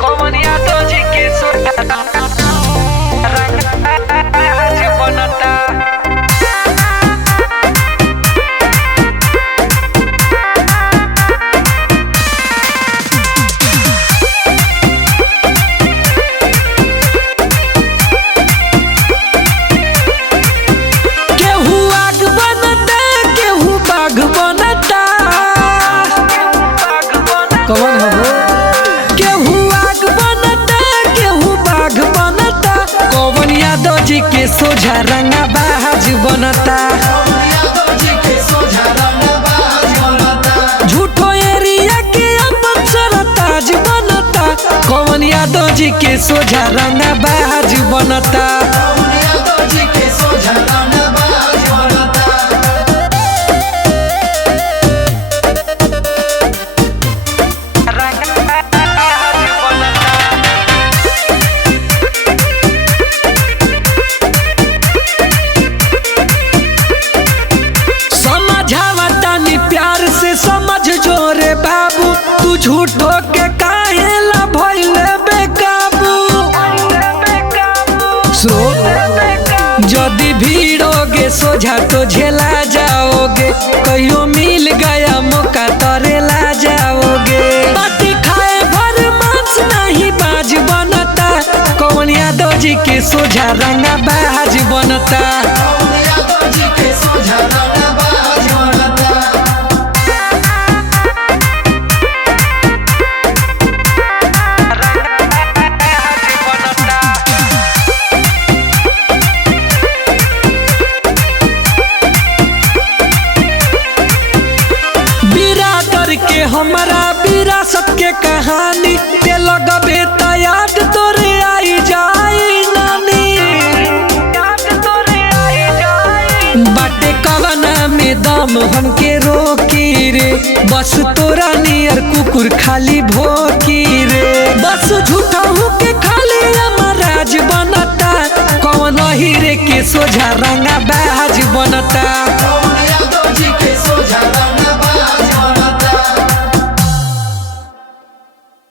Comunidad que suena कौन हो केहू आग बनता केहू बाघ बनता कौन यादव जी के सोझा रंगा बाज बनता झूठो एरिया के अपन सरताज बनता कौन यादव जी के सोझा रंगा बाज बनता समझ जोरे बाबू तू झूठो के काहेला भइले बेकाबू सो जदी भीड़ोगे सोझा तो झेला जाओगे कहियो मिल गया मौका तरेला जाओगे बाटी खाए भर मांस नहीं बाज बनता कौन यादव जी के सोझा रंगा बाज बनता के हमारा विरासत के कहानी ते लगबे त याद तोरे आई जाई नानी बाटे कवना में दम हमके रोकी रे बस तोरा नियर कुकुर खाली भोकी रे बस झूठा के खाली अमराज बनता कौन हीरे के सोझा रंगा बाज बनता।